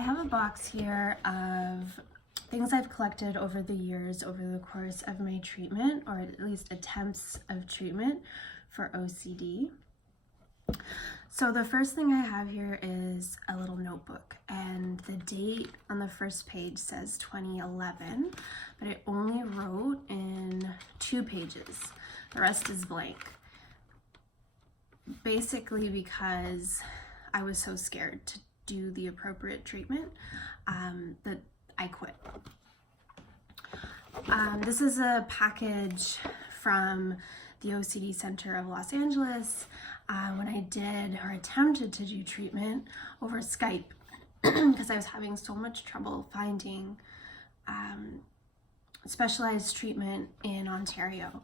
I have a box here of things I've collected over the years, over the course of my treatment, or at least attempts of treatment for OCD. So the first thing I have here is a little notebook, and the date on the first page says 2011, but I only wrote in 2 pages. The rest is blank. Basically because I was so scared to do the appropriate treatment that I quit. This is a package from the OCD Center of Los Angeles when I did or attempted to do treatment over Skype because I was having so much trouble finding specialized treatment in Ontario.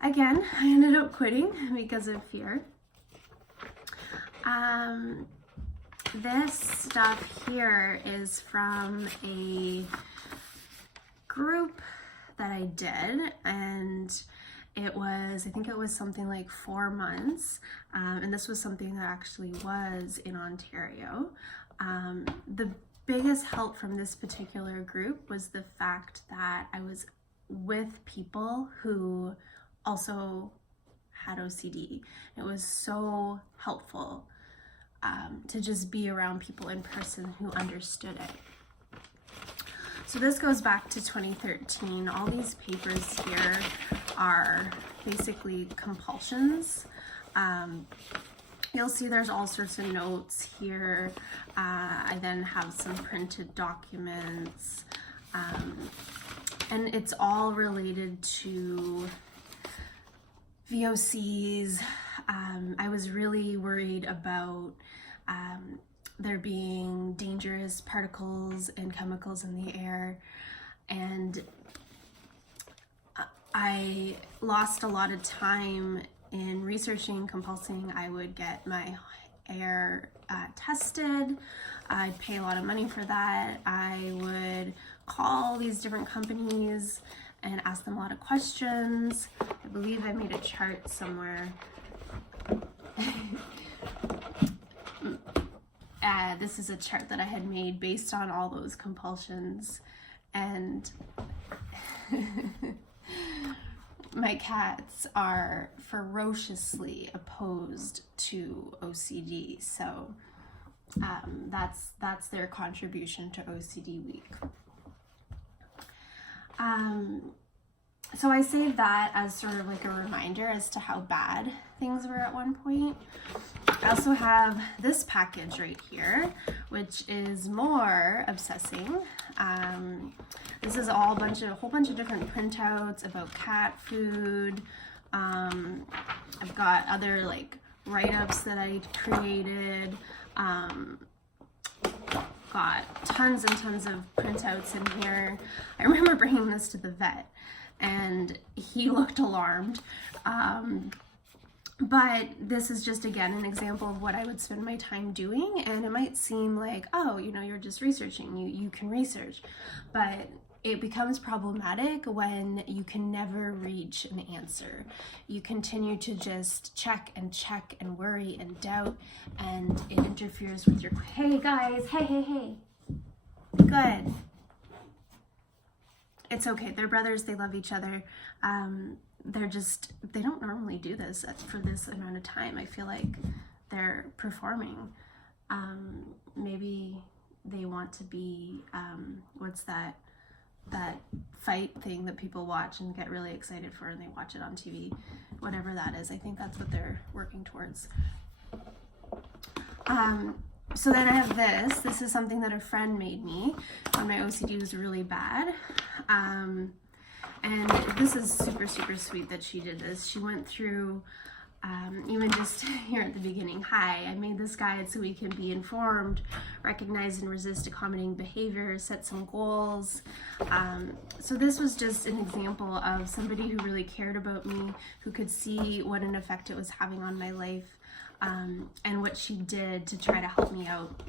Again, I ended up quitting because of fear. This stuff here is from a group that I did, and it was, I think it was something like 4 months, and this was something that actually was in Ontario. The biggest help from this particular group was the fact that I was with people who also had OCD. It was so helpful to just be around people in person who understood it. So this goes back to 2013. All these papers here are basically compulsions. You'll see there's all sorts of notes here. I then have some printed documents, and it's all related to VOCs. I was really worried about there being dangerous particles and chemicals in the air, and I lost a lot of time in researching compulsing. I would get my air tested. I'd pay a lot of money for that. I would call these different companies and ask them a lot of questions. I believe I made a chart somewhere. This is a chart that I had made based on all those compulsions, and my cats are ferociously opposed to OCD, so that's their contribution to OCD Week. So I saved that as sort of like a reminder as to how bad things were at one point. I also have this package right here, which is more obsessing. This is a whole bunch of different printouts about cat food. I've got other like write-ups that I created. Got tons and tons of printouts in here. I remember bringing this to the vet, and he looked alarmed. But this is just, again, an example of what I would spend my time doing, and it might seem like, oh, you know, you're just researching, you can research, but it becomes problematic when you can never reach an answer. You continue to just check and worry and doubt, and it interferes with your, hey guys, hey, good. It's okay, they're brothers, they love each other. They don't normally do this for this amount of time. I feel like they're performing. Maybe they want to be, what's that fight thing that people watch and get really excited for, and they watch it on TV, whatever that is. I think that's what they're working towards. So then I have this. This is something that a friend made me when my OCD was really bad. And this is super, super sweet that she did this. She went through, even just here at the beginning, hi, I made this guide so we can be informed, recognize and resist accommodating behavior, set some goals. So this was just an example of somebody who really cared about me, who could see what an effect it was having on my life, and what she did to try to help me out.